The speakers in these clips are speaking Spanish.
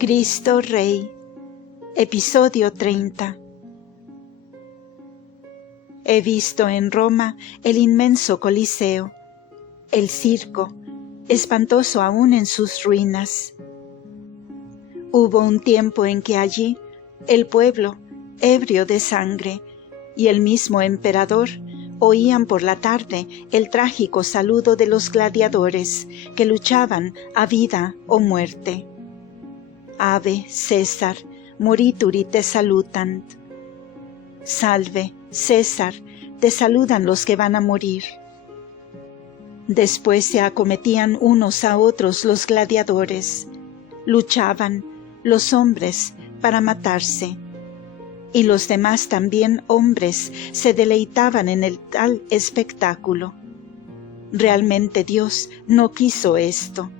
Cristo Rey. Episodio 30. He visto en Roma el inmenso Coliseo, el circo, espantoso aún en sus ruinas. Hubo un tiempo en que allí el pueblo, ebrio de sangre, y el mismo emperador oían por la tarde el trágico saludo de los gladiadores que luchaban a vida o muerte. Ave, César, morituri te salutant. Salve, César, te saludan los que van a morir. Después se acometían unos a otros los gladiadores. Luchaban, los hombres, para matarse. Y los demás también hombres se deleitaban en el tal espectáculo. Realmente Dios no quiso esto.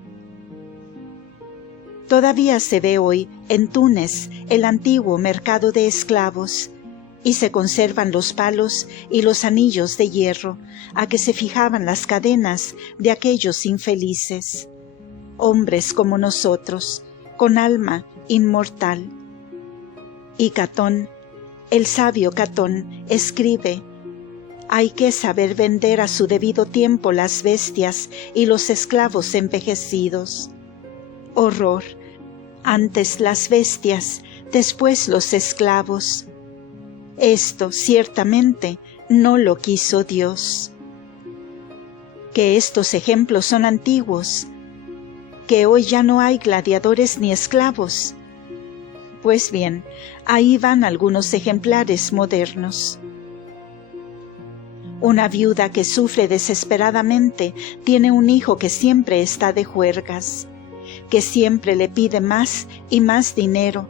Todavía se ve hoy en Túnez el antiguo mercado de esclavos, y se conservan los palos y los anillos de hierro a que se fijaban las cadenas de aquellos infelices, hombres como nosotros, con alma inmortal. Y Catón, el sabio Catón, escribe: hay que saber vender a su debido tiempo las bestias y los esclavos envejecidos. Horror, antes las bestias, después los esclavos. Esto ciertamente no lo quiso Dios. Que estos ejemplos son antiguos, que hoy ya no hay gladiadores ni esclavos. Pues bien, ahí van algunos ejemplares modernos. Una viuda que sufre desesperadamente tiene un hijo que siempre está de juergas, que siempre le pide más y más dinero,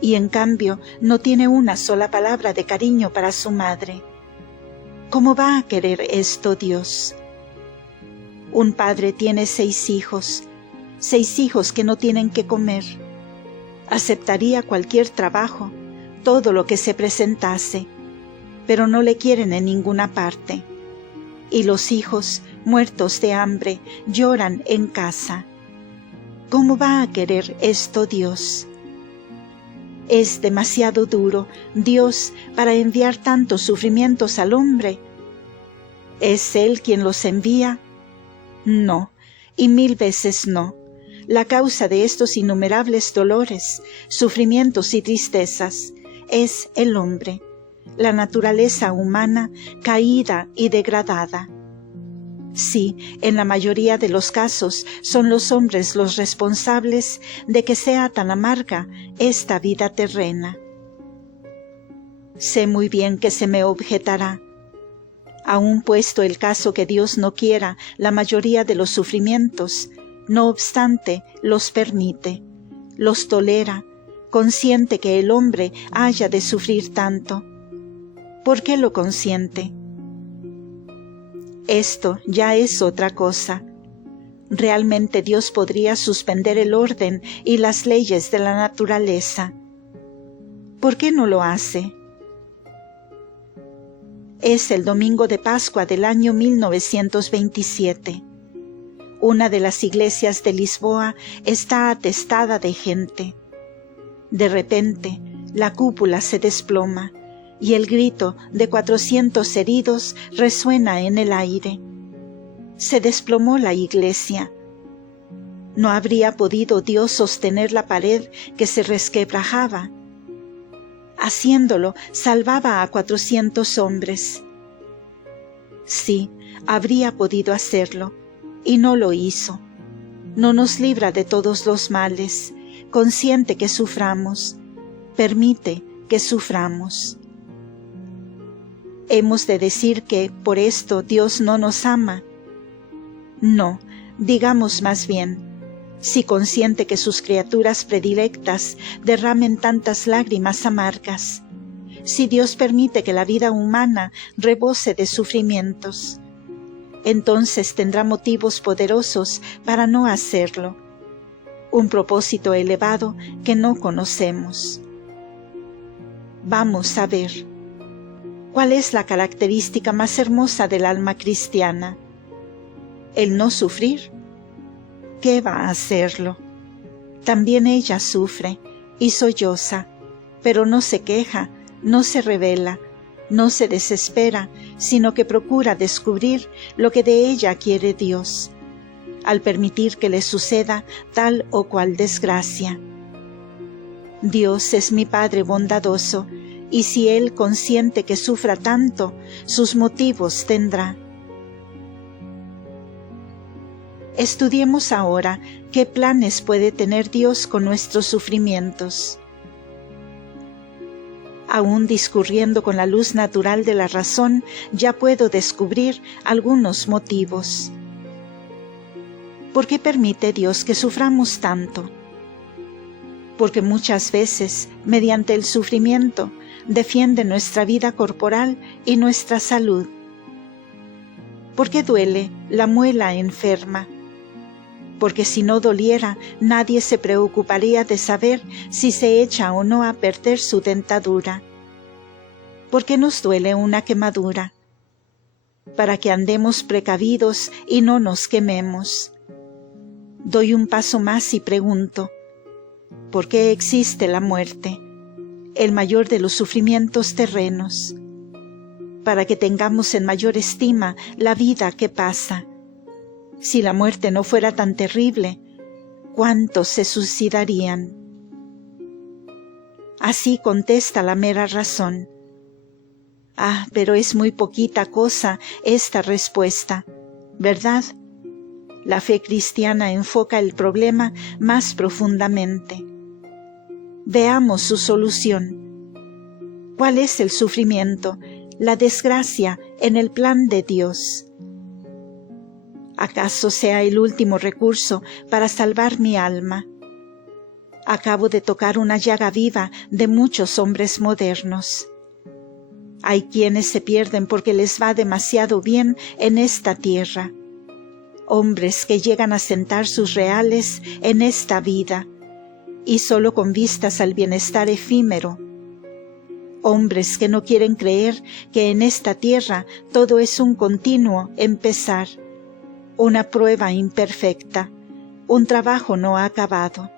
y en cambio no tiene una sola palabra de cariño para su madre. ¿Cómo va a querer esto Dios? Un padre tiene 6 hijos que no tienen que comer. Aceptaría cualquier trabajo, todo lo que se presentase, pero no le quieren en ninguna parte. Y los hijos, muertos de hambre, lloran en casa. ¿Cómo va a querer esto Dios? ¿Es demasiado duro Dios para enviar tantos sufrimientos al hombre? ¿Es Él quien los envía? No, y 1000 veces no. La causa de estos innumerables dolores, sufrimientos y tristezas es el hombre, la naturaleza humana caída y degradada. Sí, en la mayoría de los casos son los hombres los responsables de que sea tan amarga esta vida terrena. Sé muy bien que se me objetará. Aun puesto el caso que Dios no quiera la mayoría de los sufrimientos, no obstante los permite, los tolera, consciente que el hombre haya de sufrir tanto. ¿Por qué lo consiente? Esto ya es otra cosa. Realmente Dios podría suspender el orden y las leyes de la naturaleza. ¿Por qué no lo hace? Es el domingo de Pascua del año 1927. Una de las iglesias de Lisboa está atestada de gente. De repente, la cúpula se desploma y el grito de 400 heridos resuena en el aire. Se desplomó la iglesia. ¿No habría podido Dios sostener la pared que se resquebrajaba? Haciéndolo, salvaba a 400 hombres. Sí, habría podido hacerlo, y no lo hizo. No nos libra de todos los males, consciente que suframos, permite que suframos. ¿Hemos de decir que por esto Dios no nos ama? No, digamos más bien, si consiente que sus criaturas predilectas derramen tantas lágrimas amargas, si Dios permite que la vida humana rebose de sufrimientos, entonces tendrá motivos poderosos para no hacerlo, un propósito elevado que no conocemos. Vamos a ver. ¿Cuál es la característica más hermosa del alma cristiana? ¿El no sufrir? ¿Qué va a hacerlo? También ella sufre y solloza, pero no se queja, no se rebela, no se desespera, sino que procura descubrir lo que de ella quiere Dios, al permitir que le suceda tal o cual desgracia. Dios es mi Padre bondadoso, y si Él consiente que sufra tanto, sus motivos tendrá. Estudiemos ahora qué planes puede tener Dios con nuestros sufrimientos. Aún discurriendo con la luz natural de la razón, ya puedo descubrir algunos motivos. ¿Por qué permite Dios que suframos tanto? Porque muchas veces, mediante el sufrimiento, defiende nuestra vida corporal y nuestra salud. ¿Por qué duele la muela enferma? Porque si no doliera, nadie se preocuparía de saber si se echa o no a perder su dentadura. ¿Por qué nos duele una quemadura? Para que andemos precavidos y no nos quememos. Doy un paso más y pregunto, ¿por qué existe la muerte, el mayor de los sufrimientos terrenos? Para que tengamos en mayor estima la vida que pasa. Si la muerte no fuera tan terrible, ¿cuántos se suicidarían? Así contesta la mera razón. Ah, pero es muy poquita cosa esta respuesta, ¿verdad? La fe cristiana enfoca el problema más profundamente. Veamos su solución. ¿Cuál es el sufrimiento, la desgracia en el plan de Dios? ¿Acaso sea el último recurso para salvar mi alma? Acabo de tocar una llaga viva de muchos hombres modernos. Hay quienes se pierden porque les va demasiado bien en esta tierra. Hombres que llegan a sentar sus reales en esta vida, y solo con vistas al bienestar efímero. Hombres que no quieren creer que en esta tierra todo es un continuo empezar, una prueba imperfecta, un trabajo no acabado.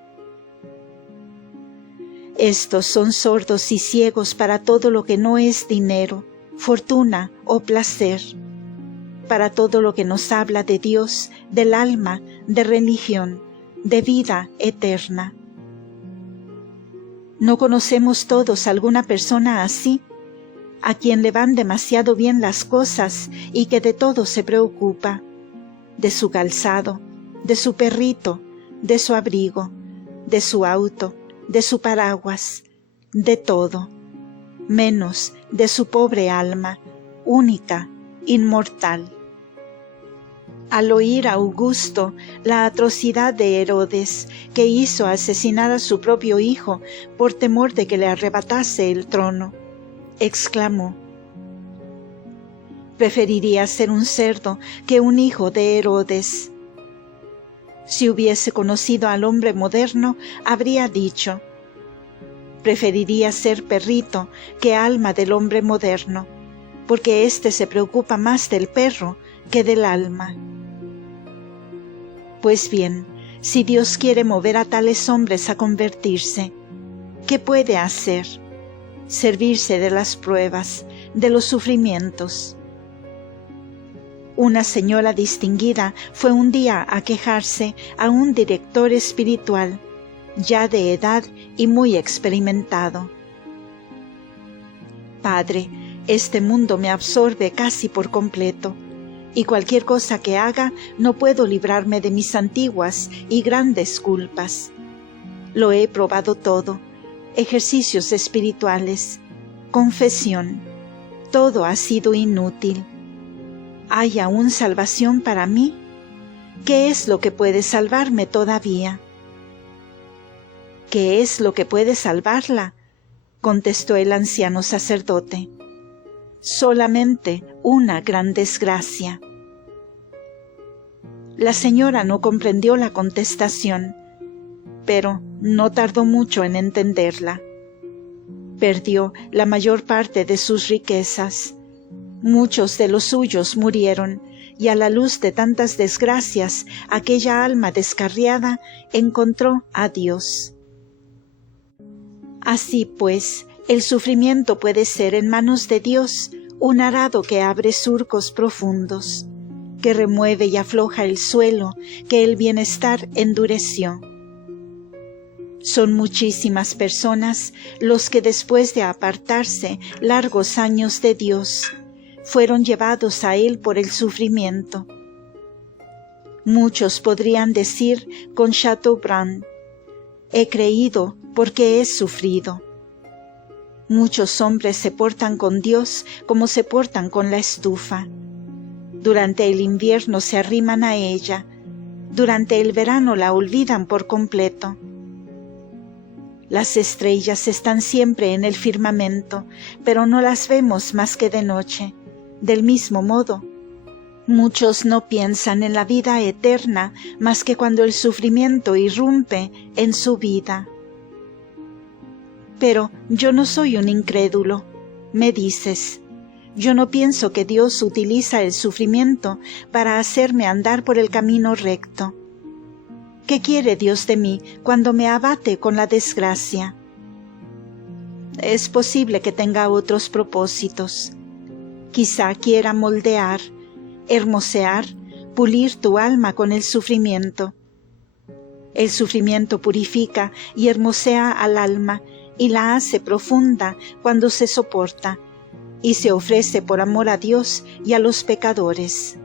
Estos son sordos y ciegos para todo lo que no es dinero, fortuna o placer, para todo lo que nos habla de Dios, del alma, de religión, de vida eterna. ¿No conocemos todos alguna persona así, a quien le van demasiado bien las cosas y que de todo se preocupa? De su calzado, de su perrito, de su abrigo, de su auto, de su paraguas, de todo, menos de su pobre alma, única, inmortal. Al oír a Augusto la atrocidad de Herodes, que hizo asesinar a su propio hijo por temor de que le arrebatase el trono, exclamó: «Preferiría ser un cerdo que un hijo de Herodes». Si hubiese conocido al hombre moderno, habría dicho: «Preferiría ser perrito que alma del hombre moderno, porque éste se preocupa más del perro que del alma». Pues bien, si Dios quiere mover a tales hombres a convertirse, ¿qué puede hacer? Servirse de las pruebas, de los sufrimientos. Una señora distinguida fue un día a quejarse a un director espiritual, ya de edad y muy experimentado. «Padre, este mundo me absorbe casi por completo, y cualquier cosa que haga no puedo librarme de mis antiguas y grandes culpas. Lo he probado todo, ejercicios espirituales, confesión, todo ha sido inútil. ¿Hay aún salvación para mí? ¿Qué es lo que puede salvarme todavía?» «¿Qué es lo que puede salvarla?», contestó el anciano sacerdote. «Solamente una gran desgracia». La señora no comprendió la contestación, pero no tardó mucho en entenderla. Perdió la mayor parte de sus riquezas. Muchos de los suyos murieron, y a la luz de tantas desgracias, aquella alma descarriada encontró a Dios. Así pues, el sufrimiento puede ser en manos de Dios un arado que abre surcos profundos, que remueve y afloja el suelo que el bienestar endureció. Son muchísimas personas los que después de apartarse largos años de Dios, fueron llevados a Él por el sufrimiento. Muchos podrían decir con Chateaubriand: he creído porque he sufrido. Muchos hombres se portan con Dios como se portan con la estufa. Durante el invierno se arriman a ella, durante el verano la olvidan por completo. Las estrellas están siempre en el firmamento, pero no las vemos más que de noche. Del mismo modo, muchos no piensan en la vida eterna más que cuando el sufrimiento irrumpe en su vida. Pero yo no soy un incrédulo, me dices. Yo no pienso que Dios utiliza el sufrimiento para hacerme andar por el camino recto. ¿Qué quiere Dios de mí cuando me abate con la desgracia? Es posible que tenga otros propósitos. Quizá quiera moldear, hermosear, pulir tu alma con el sufrimiento. El sufrimiento purifica y hermosea al alma y la hace profunda cuando se soporta y se ofrece por amor a Dios y a los pecadores.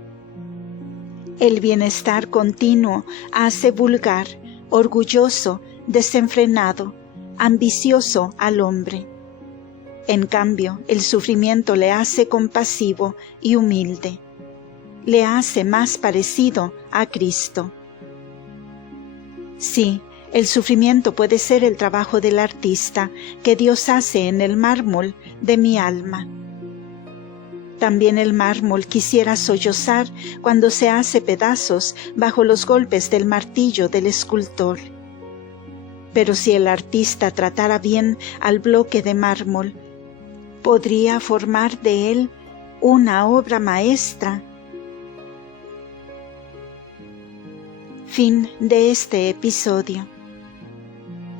El bienestar continuo hace vulgar, orgulloso, desenfrenado, ambicioso al hombre. En cambio, el sufrimiento le hace compasivo y humilde. Le hace más parecido a Cristo. Sí, el sufrimiento puede ser el trabajo del artista que Dios hace en el mármol de mi alma. También el mármol quisiera sollozar cuando se hace pedazos bajo los golpes del martillo del escultor. Pero si el artista tratara bien al bloque de mármol, podría formar de él una obra maestra. Fin de este episodio.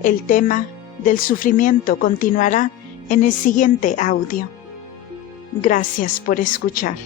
El tema del sufrimiento continuará en el siguiente audio. Gracias por escuchar.